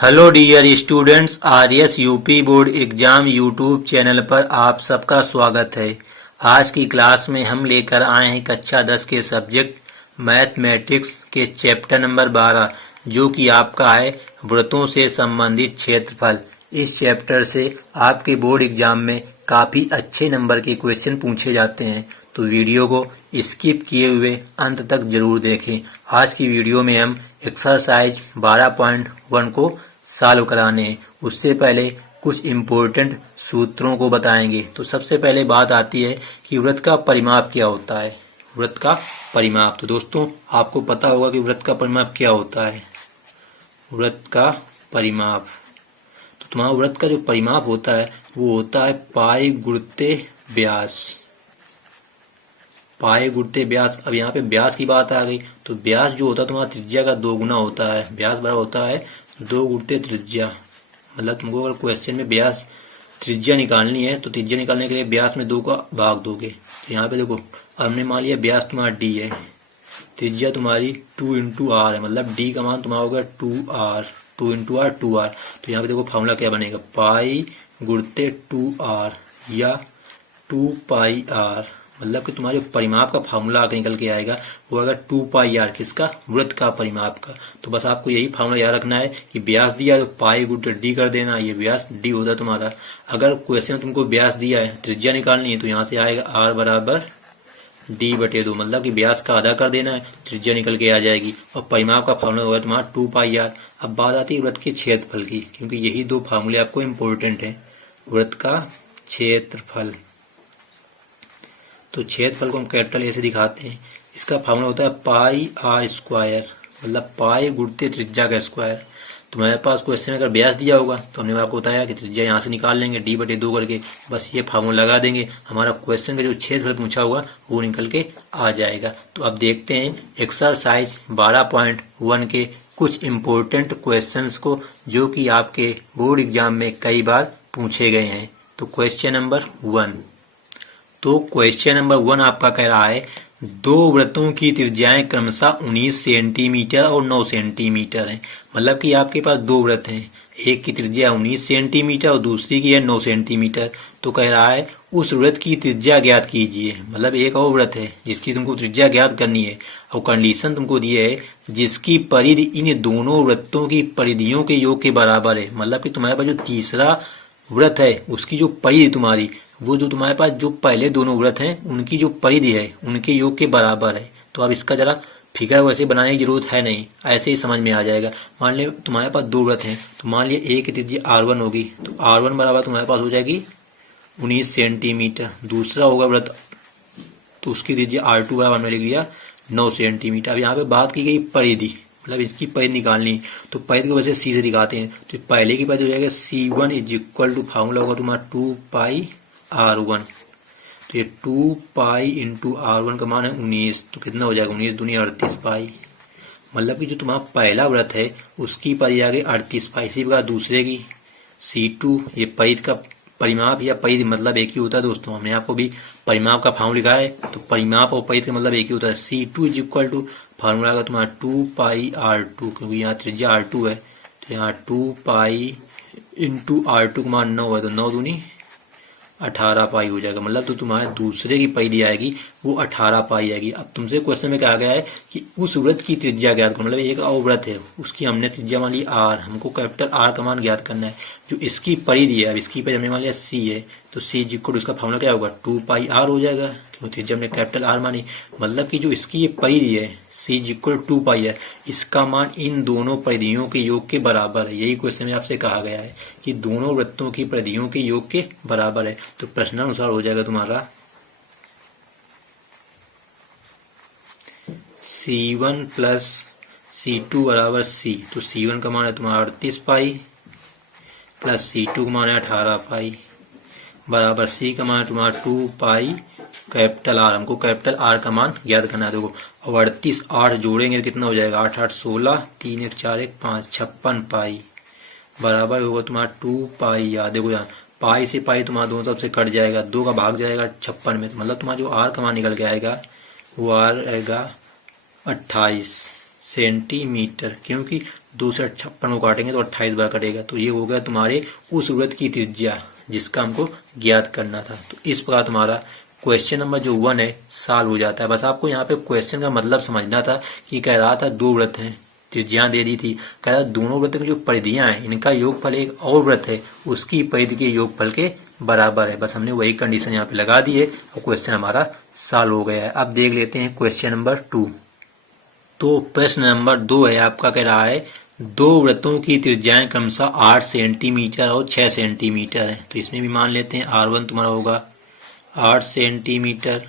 Hello dear students, RS UP board exam YouTube channel पर आप सबका स्वागत है। आज की क्लास में हम लेकर आए हैं कक्षा 10 के सब्जेक्ट मैथमेटिक्स के चैप्टर नंबर 12, जो कि आपका है वृत्तों से संबंधित क्षेत्रफल। इस चैप्टर से आपके बोर्ड एग्जाम में काफ़ी अच्छे नंबर के क्वेश्चन पूछे जाते हैं, तो वीडियो को स्किप किए हुए अंत तक जरूर देखें। आज की वीडियो में हम एक्सरसाइज 12.1 को सॉल्व कराने हैं। उससे पहले कुछ इम्पोर्टेंट सूत्रों को बताएंगे। तो सबसे पहले बात आती है कि वृत्त का परिमाप क्या होता है। वृत्त का परिमाप, तो दोस्तों आपको पता होगा कि वृत्त का परिमाप क्या होता है। वृत्त का परिमाप, तो तुम्हारा वृत्त का जो परिमाप होता है वो होता है पाई गुणित व्यास। पाई गुणित व्यास। अब यहाँ पे व्यास की बात आ गई, तो व्यास जो होता है तुम्हारा त्रिज्या का 2 गुना होता है। व्यास बराबर होता है 2 गुणित त्रिज्या। मतलब तुमको अगर क्वेश्चन में व्यास त्रिज्या निकालनी है तो त्रिज्या निकालने के लिए व्यास में 2 का भाग दोगे। तो यहाँ पे देखो, हमने मान लिया व्यास तुम्हारा डी है, त्रिज्या तुम्हारी 2 इंटू आर है, मतलब डी का मान तुम्हारा होगा 2r, 2 इंटू आर 2r। तो यहाँ पे देखो फॉर्मूला क्या बनेगा, पाई गुणित 2r या 2 पाई आर। मतलब कि तुम्हारे परिमाप का फार्मूला आकर निकल के आएगा वो अगर 2 पाई आर, किसका, वृत्त का परिमाप का। तो बस आपको यही फार्मूला याद रखना है कि व्यास दिया तो पाई गुणित डी कर देना, ये व्यास डी होता है तुम्हारा। अगर क्वेश्चन में तुमको व्यास दिया है, त्रिज्या निकालनी है, तो यहाँ से आएगा आर बराबर डी बटे 2, मतलब कि व्यास का आधा कर देना है, त्रिज्या निकल के आ जाएगी। और परिमाप का फार्मूला होगा तुम्हारा 2 पाई आर। अब बात आती है वृत्त के क्षेत्रफल की, क्योंकि यही 2 फार्मूले आपको इम्पोर्टेंट है। वृत्त का क्षेत्रफल, तो क्षेत्रफल को हम कैपिटल ए से दिखाते हैं। इसका फार्मूला होता है पाई आर स्क्वायर, मतलब पाई गुणित त्रिज्या का स्क्वायर। तुम्हारे पास क्वेश्चन में अगर व्यास दिया होगा तो हमने आपको बताया कि त्रिज्या यहाँ से निकाल लेंगे डी बटे 2 करके, बस ये फार्मूला लगा देंगे, हमारा क्वेश्चन का जो क्षेत्रफल पूछा हुआ वो निकल के आ जाएगा। तो अब देखते हैं एक्सरसाइज 12.1 के कुछ इम्पोर्टेंट क्वेश्चंस को, जो कि आपके बोर्ड एग्जाम में कई बार पूछे गए हैं। तो क्वेश्चन नंबर 1, तो क्वेश्चन नंबर 1 आपका कह रहा है 2 वृत्तों की त्रिज्याएं क्रमशः 19 सेंटीमीटर और 9 सेंटीमीटर हैं। मतलब कि आपके पास 2 वृत्त हैं, एक की त्रिज्या 19 सेंटीमीटर और दूसरी की है 9 सेंटीमीटर। तो कह रहा है उस वृत्त की त्रिज्या ज्ञात कीजिए। मतलब एक और वृत्त है जिसकी तुमको त्रिज्या ज्ञात करनी है, और कंडीशन तुमको दी है जिसकी परिधि इन दोनों वृत्तों की परिधियों के योग के बराबर है। मतलब कि तुम्हारे पास जो तीसरा वृत्त है उसकी जो परिधि तुम्हारी, वो जो तुम्हारे पास जो पहले दोनों वृत्त हैं उनकी जो परिधि है उनके योग के बराबर है। तो अब इसका जरा फिगर वैसे बनाने की जरूरत है नहीं, ऐसे ही समझ में आ जाएगा। मान लिया तुम्हारे पास 2 वृत्त हैं, तो मान लिया एक की त्रिज्या r1 होगी, तो r1 बराबर तुम्हारे पास हो जाएगी 19 सेंटीमीटर। दूसरा होगा वृत्त, तो उसकी त्रिज्या r2 बराबर हमने लिख लिया 9 सेंटीमीटर। अब यहाँ पे बात की गई परिधि, मतलब इसकी परिधि निकालनी, तो परिधि को वैसे सी से दिखाते हैं। तो पहले की परिधि हो जाएगा C1 is equal to, formula होगा तुम्हारा 2 पाई R1। तो ये 2 पाई इंटू R1 का मान है 19, तो कितना हो जाएगा 19 दूनी 38 पाई। मतलब कि जो तुम्हारा पहला वृत्त है उसकी परिधि आ गई 38 पाई। इसी प्रकार दूसरे की C2, ये परिधि का परिमाप या परिधि मतलब एक ही होता है दोस्तों, हमने आपको भी परिमाप का फार्मूला लिखा है। तो परिमाप और परिधि का मतलब एक ही होता है। C2 is equal to, formula का तुम्हारा 2 पाई R2, क्योंकि यहाँ त्रिज्या R2 है, तो यहाँ 2 पाई इंटू R2 का मान 9 है, तो 9 दूनी 18 पाई हो जाएगा। मतलब तो तुम्हारे दूसरे की परिधि आएगी वो 18 पाई आएगी। अब तुमसे क्वेश्चन में कहा गया है कि उस वृत्त की त्रिज्या ज्ञात करो। मतलब एक और वृत्त है, उसकी हमने त्रिज्या मान ली r, हमको कैपिटल R का मान ज्ञात करना है। जो इसकी परिधि है, अब इसकी परिधि हमने मान लिया c है, तो c इक्वल टू इसका फार्मूला क्या होगा 2 पाई r हो जाएगा, क्योंकि त्रिज्या हमने कैपिटल R मानी। मतलब कि जो इसकी ये परिधि है c इक्वल 2 पाई है, इसका मान इन दोनों परिधियों के योग के बराबर है। यही क्वेश्चन में आपसे कहा गया है कि दोनों वृत्तों की परिधियों के योग के बराबर है। तो प्रश्नानुसार हो जाएगा तुम्हारा C1 प्लस C2 बराबर C। तो C1 का मान है तुम्हारा 38 पाई प्लस C2 का मान है 18 पाई बराबर C का मान है तुम्हारा 2 पाई कैपिटल R। हमको कैपिटल R का मान ज्ञात करना है। देखो अब 38 8 जोड़ेंगे तो कितना हो जाएगा 8 8 16, 3 1 4 1 5, 56 पाई बराबर होगा तुम्हारा 2 पाई। याद देखो यहाँ पाई से पाई तुम्हारा दोनों तरफ से कट जाएगा, 2 का भाग जाएगा 56 में, तो मतलब तुम्हारा जो R का मान निकल के आएगा वो R आएगा 28 सेंटीमीटर, क्योंकि 2 से 56 को काटेंगे तो 28 बार कटेगा। तो ये हो गया तुम्हारे उस वृत्त की त्रिज्या जिसका हमको ज्ञात करना था। तो इस प्रकार तुम्हारा क्वेश्चन नंबर जो 1 है सॉल्व हो जाता है। बस आपको यहाँ पे क्वेश्चन का मतलब समझना था कि कह रहा था 2 वृत्त हैं, त्रिज्याएं दे दी थी, कह रहा दोनों वृत्त की जो परिधियां हैं इनका योगफल एक और वृत्त है उसकी परिधि के योगफल के बराबर है। बस हमने वही कंडीशन यहाँ पे लगा दी है और क्वेश्चन हमारा सॉल्व हो गया है। अब देख लेते हैं क्वेश्चन नंबर 2। तो प्रश्न नंबर 2 है आपका, कह रहा है 2 वृत्तों की त्रिज्याएं क्रमशः 8 सेंटीमीटर और 6 सेंटीमीटर है। तो इसमें भी मान लेते हैं R1 तुम्हारा होगा 8 सेंटीमीटर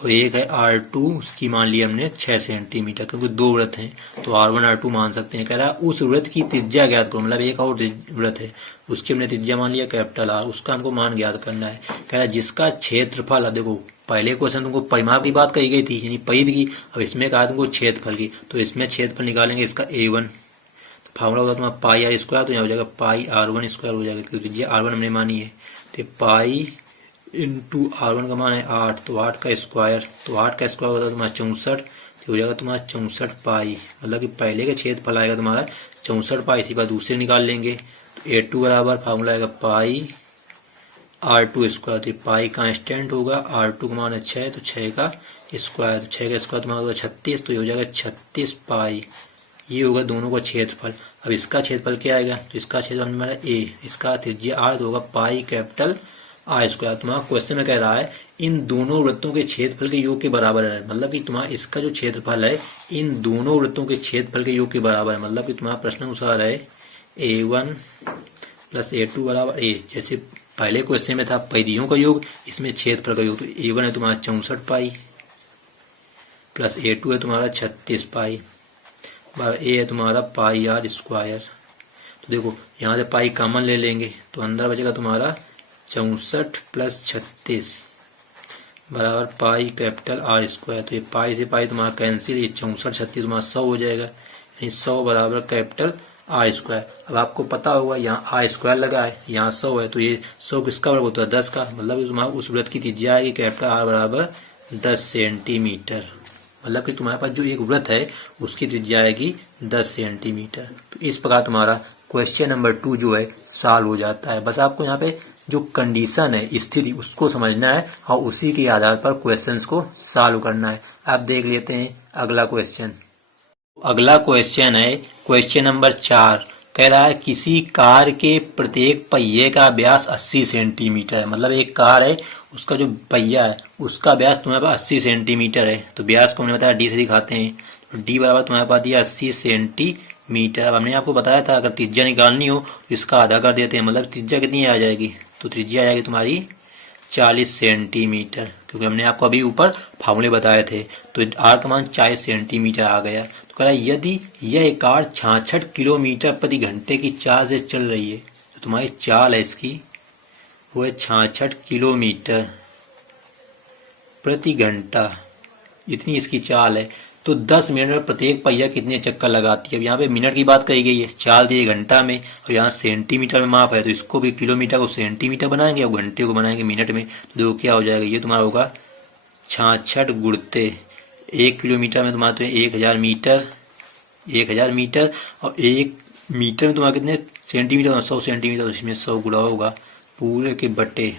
और एक है R2, उसकी मान लिया हमने 6 सेंटीमीटर, क्योंकि 2 वृत्त हैं तो R1 R2 मान सकते हैं। कह रहा है उस वृत्त की त्रिज्या ज्ञात करो, मतलब एक और वृत्त है उसकी हमने त्रिज्या मान लिया कैपिटल R, उसका हमको मान ज्ञात करना है। कह रहा है जिसका क्षेत्रफल, अब देखो पहले क्वेश्चन तुमको परिमाप की बात कही गई थी यानी परिधि की, अब इसमें कहा तुमको क्षेत्रफल की, तो इसमें क्षेत्रफल निकालेंगे इसका A1, तो फार्मूला होगा तुम्हारा पाई आर स्क्वायर, तो यहाँ हो जाएगा पाई R1 स्क्वायर हो जाएगा क्योंकि त्रिज्या R1 हमने मानी है। तो पाई इंटू R1 का मान है 8, तो 8 का स्क्वायर, तो 8 का स्क्वायर होता है तुम्हारा 64, तो हो जाएगा तुम्हारा 64 पाई, मतलब कि पहले का क्षेत्रफल आएगा तुम्हारा 64 पाई। इसी बार दूसरे निकाल लेंगे, तो A2 बराबर फार्मूला आएगा पाई R2 स्क्वायर, तो पाई कांस्टेंट होगा, R2 का मान है 6, तो 6 का स्क्वायर, तो 6 का स्क्वायर तुम्हारा होगा 36, तो ये हो जाएगा 36 पाई। ये होगा दोनों का क्षेत्रफल। अब इसका क्षेत्रफल क्या आएगा, तो इसका क्षेत्रफल हमारा A, इसका त्रिज्या R, तो होगा पाई कैपिटल R स्क्वायर। तुम्हारा क्वेश्चन में कह रहा है इन दोनों वृत्तों के क्षेत्रफल के योग के बराबर है, मतलब कि तुम्हारा इसका जो क्षेत्रफल है इन दोनों वृत्तों के क्षेत्रफल के योग के बराबर है, मतलब कि तुम्हारा प्रश्न अनुसार है A1 प्लस A2 बराबर A। जैसे पहले क्वेश्चन में था परिधियों का योग, इसमें क्षेत्रफल का योग, तो A1 है तुम्हारा 64 पाई प्लस A2 है तुम्हारा 36 पाई, A है तुम्हारा पाई R स्क्वायर। तो देखो यहाँ से पाई कॉमन ले लेंगे तो अंदर बचेगा तुम्हारा 64 प्लस 36 बराबर पाई कैपिटल R स्क्वायर। तो ये पाई से पाई तुम्हारा कैंसिल, ये 64 36 तुम्हारा 100 हो जाएगा, यानी 100 बराबर कैपिटल R स्क्वायर। अब आपको पता होगा यहाँ R स्क्वायर लगा है, यहाँ 100 है, तो ये 100 किसका वर्ग होता है 10 का, मतलब तुम्हारा उस वृत्त की त्रिज्या आएगी कैपिटल R बराबर 10 सेंटीमीटर, मतलब कि तुम्हारे पास जो एक वृत्त है उसकी त्रिज्या आएगी 10 सेंटीमीटर। तो इस प्रकार तुम्हारा क्वेश्चन नंबर 2 जो है सॉल्व हो जाता है। बस आपको यहाँ पे जो कंडीशन है स्थिति उसको समझना है और उसी के आधार पर क्वेश्चंस को सॉल्व करना है। आप देख लेते हैं अगला क्वेश्चन। अगला क्वेश्चन है क्वेश्चन नंबर 4, कह रहा है किसी कार के प्रत्येक पहिए का व्यास 80 सेंटीमीटर है, मतलब एक कार है उसका जो पहिया है उसका व्यास तुम्हारे पास 80 सेंटीमीटर है। तो व्यास को हमने बताया डी से दिखाते हैं, तो डी बराबर तुम्हारे पास दिया 80 सेंटीमीटर। अब हमने आपको बताया था अगर त्रिज्या निकालनी हो तो इसका आधा कर देते हैं, मतलब त्रिज्या कितनी आ जाएगी, तो त्रिज्या आ जाएगी तुम्हारी 40 सेंटीमीटर, क्योंकि हमने आपको अभी ऊपर फार्मूले बताए थे। तो आर का मान 40 सेंटीमीटर आ गया। तो कह रहा है यदि यह कार 66 किलोमीटर प्रति घंटे की चाल से चल रही है, तो तुम्हारी चाल है इसकी वो है 66 किलोमीटर प्रति घंटा, इतनी इसकी चाल है, तो 10 मिनट में प्रत्येक पहिया कितने चक्कर लगाती है। अब यहाँ पे मिनट की बात कही गई है, चाल दी है घंटा में और यहाँ सेंटीमीटर में माप है, तो इसको भी किलोमीटर को सेंटीमीटर बनाएंगे और घंटे को बनाएंगे मिनट में। तो देखो क्या हो जाएगा, ये तुम्हारा होगा 66 गुणते 1 किलोमीटर में तुम्हारा तो 1000 मीटर, 1000 मीटर, और 1 मीटर में तुम्हारा कितने सेंटीमीटर, 100 सेंटीमीटर, तो इसमें 100 गुणा होगा पूरे के बटे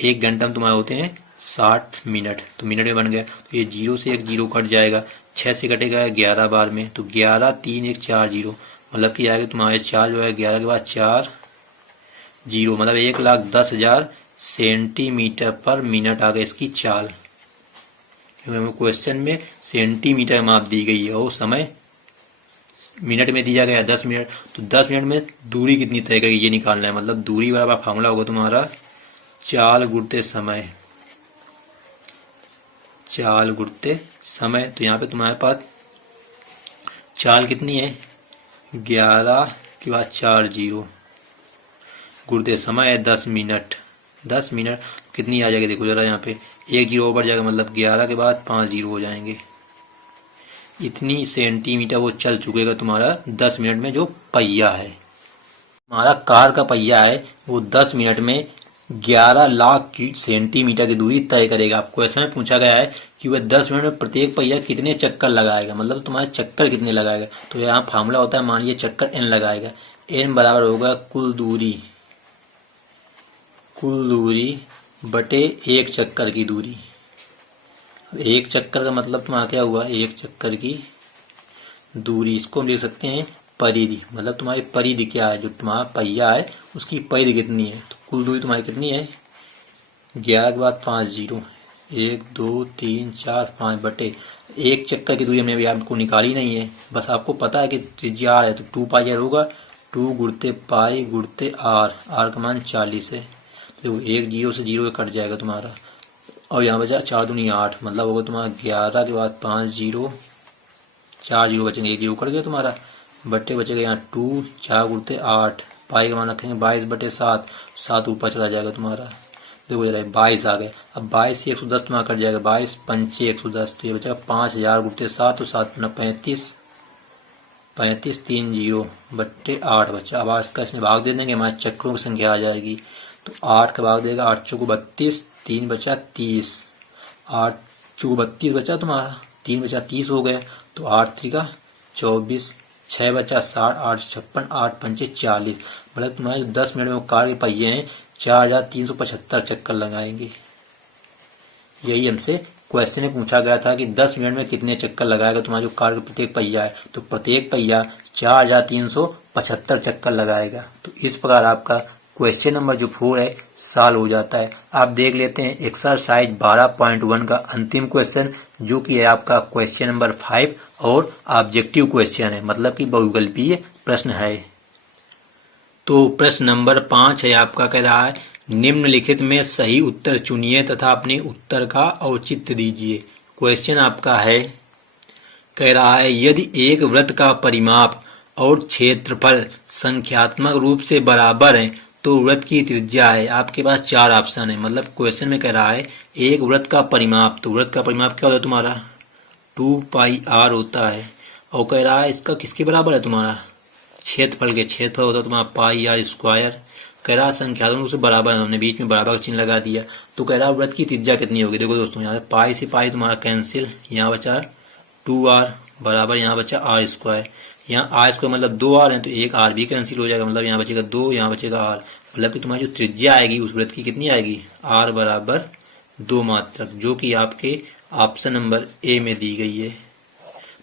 1 घंटा में तुम्हारे होते हैं 60 मिनट, तो मिनट में बन गया। तो ये 0 से 1 0 कट जाएगा, 6 से कटेगा 11 बार में, तो 11 3 1 4 0, मतलब कि आगे तुम्हारे चाल जो है 11 के बाद 4 0, मतलब 1,10,000 सेंटीमीटर पर मिनट आ गया इसकी चाल, क्योंकि हमें क्वेश्चन में सेंटीमीटर माप दी गई है और समय मिनट में दिया गया 10 मिनट। तो 10 मिनट में दूरी कितनी तय करेगी ये निकालना है, मतलब दूरी बराबर फार्मूला होगा तुम्हारा चाल गुणते समय, चाल गुणते समय। तो यहाँ पे तुम्हारे पास चाल कितनी है 11 के बाद 4 0 गुणते समय है 10 मिनट, 10 मिनट कितनी आ जाएगी देखो जरा, यहाँ पे 1 0 ऊपर जाएगा, मतलब 11 के बाद 5 0 हो जाएंगे, इतनी सेंटीमीटर वो चल चुकेगा तुम्हारा 10 मिनट में। जो पहिया है हमारा कार का पहिया है वो 10 मिनट में 11 लाख सेंटीमीटर की दूरी तय करेगा। आपको ऐसे में पूछा गया है कि वह 10 मिनट में प्रत्येक पहिया कितने चक्कर लगाएगा, मतलब तुम्हारे चक्कर कितने लगाएगा। तो यहाँ फार्मूला होता है, मान लीजिए चक्कर n लगाएगा, n बराबर होगा कुल दूरी बटे एक चक्कर की दूरी। एक चक्कर का मतलब तुम्हारा क्या हुआ, एक चक्कर की दूरी, इसको हम लिख सकते हैं परिधि, मतलब तुम्हारी परिधि क्या है, जो तुम्हारा पहिया है उसकी परिधि कितनी है। तो कुल दूरी तुम्हारी कितनी है, 11 के बाद 5 जीरो, 1 2 3 4 5 बटे एक चक्कर की दूरी हमने अभी आपको निकाली नहीं है, बस आपको पता है कि त्रिज्या r है तो 2 पाई r होगा, 2 गुणते पाई गुणते r का मान 40 है। तो एक जीरो से जीरो कट जाएगा तुम्हारा, और यहाँ बचा 4 दूनी 8, मतलब होगा तुम्हारा 11 के बाद 5 जीरो, 4 जीरो बचेंगे, एक जीरो कट गया तुम्हारा, बट्टे बचेगा यहाँ 2, 4 गुणते 8, पाई का मान रखेंगे 22 बटे 7, 7 ऊपर चला जाएगा तुम्हारा, देखो जरा 22 आ गया। अब 22 से 110 तुम्हारा कट जाएगा, 22 पंचे 110, तो ये बचेगा 5000 गुणते 7, तो 7 अपना 35 3 जीरो बट्टे 8 बचा। अब आज का इसमें भाग दे देंगे, हमारे चक्रों की संख्या आ जाएगी, तो 8 का भाग देगा, 8 चौको 32, 3 बचा 30, 8 चौको 32 बचा तुम्हारा, 3 बचा 30 हो गया, तो 8 3 का 24, 6 बचा 60, 8 56, 8 पंचे 40, मतलब तुम्हारे 10 मिनट में कार के पहिए हैं 4375 चक्कर लगाएंगे। यही हमसे क्वेश्चन में पूछा गया था कि 10 मिनट में कितने चक्कर लगाएगा तुम्हारा जो कार का प्रत्येक पहिया है, तो प्रत्येक पहिया 4375 चक्कर लगाएगा। तो इस प्रकार आपका क्वेश्चन नंबर जो 4 है सॉल्व हो जाता है। आप देख लेते हैं एक्सरसाइज 12.1 का अंतिम क्वेश्चन, जो कि है आपका क्वेश्चन नंबर 5 और ऑब्जेक्टिव क्वेश्चन है, मतलब कि बहुविकल्पीय प्रश्न है। तो प्रश्न नंबर 5 है आपका, कह रहा है निम्नलिखित में सही उत्तर चुनिए तथा अपने उत्तर का औचित्य दीजिए। क्वेश्चन आपका है, कह रहा है यदि एक वृत्त का परिमाप और क्षेत्रफल संख्यात्मक रूप से बराबर है तो वृत्त की त्रिज्या है। आपके पास 4 ऑप्शन है, मतलब क्वेश्चन में कह रहा है एक वृत्त का परिमाप, तो वृत्त का परिमाप क्या होता है तुम्हारा 2 पाई r होता है, और कह रहा है इसका किसके बराबर है तुम्हारा क्षेत्रफल के, क्षेत्रफल होता है तुम्हारा पाई r स्क्वायर। कह रहा है संख्यात्मक रूप से बराबर है, हमने बीच में बराबर का चिन्ह लगा दिया, तो कह रहा है वृत्त की त्रिज्या कितनी होगी। देखो दोस्तों यहाँ पाई से पाई तुम्हारा कैंसिल, यहाँ बचा 2r बराबर, यहाँ बचा r स्क्वायर, यहाँ r स्क्वायर मतलब 2r है तो एक r भी कैंसिल हो जाएगा, मतलब यहाँ बचेगा 2, यहाँ बचेगा r, मतलब कि तुम्हारी जो त्रिज्या आएगी उस वृत्त की कितनी आएगी r बराबर 2 मात्रक, जो कि आपके ऑप्शन नंबर ए में दी गई है।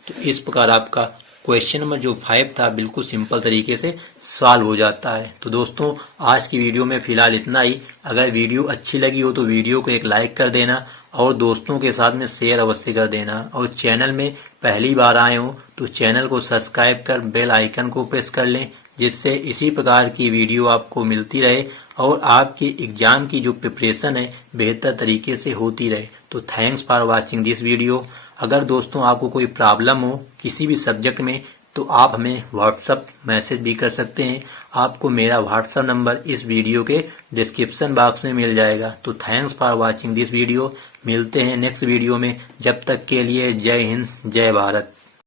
तो इस प्रकार आपका क्वेश्चन नंबर जो 5 था बिल्कुल सिंपल तरीके से सॉल्व हो जाता है। तो दोस्तों आज की वीडियो में फिलहाल इतना ही। अगर वीडियो अच्छी लगी हो तो वीडियो को एक लाइक कर देना और दोस्तों के साथ में शेयर अवश्य कर देना, और चैनल में पहली बार आए हो तो चैनल को सब्सक्राइब कर बेल आइकन को प्रेस कर लें, जिससे इसी प्रकार की वीडियो आपको मिलती रहे और आपके एग्जाम की जो प्रिपरेशन है बेहतर तरीके से होती रहे। तो thanks for watching this video. अगर दोस्तों आपको कोई प्रॉब्लम हो किसी भी सब्जेक्ट में तो आप हमें व्हाट्सअप मैसेज भी कर सकते हैं। आपको मेरा व्हाट्सअप नंबर इस वीडियो के डिस्क्रिप्शन बॉक्स में मिल जाएगा। तो thanks for watching this video. मिलते हैं नेक्स्ट वीडियो में, जब तक के लिए जय हिंद जय भारत।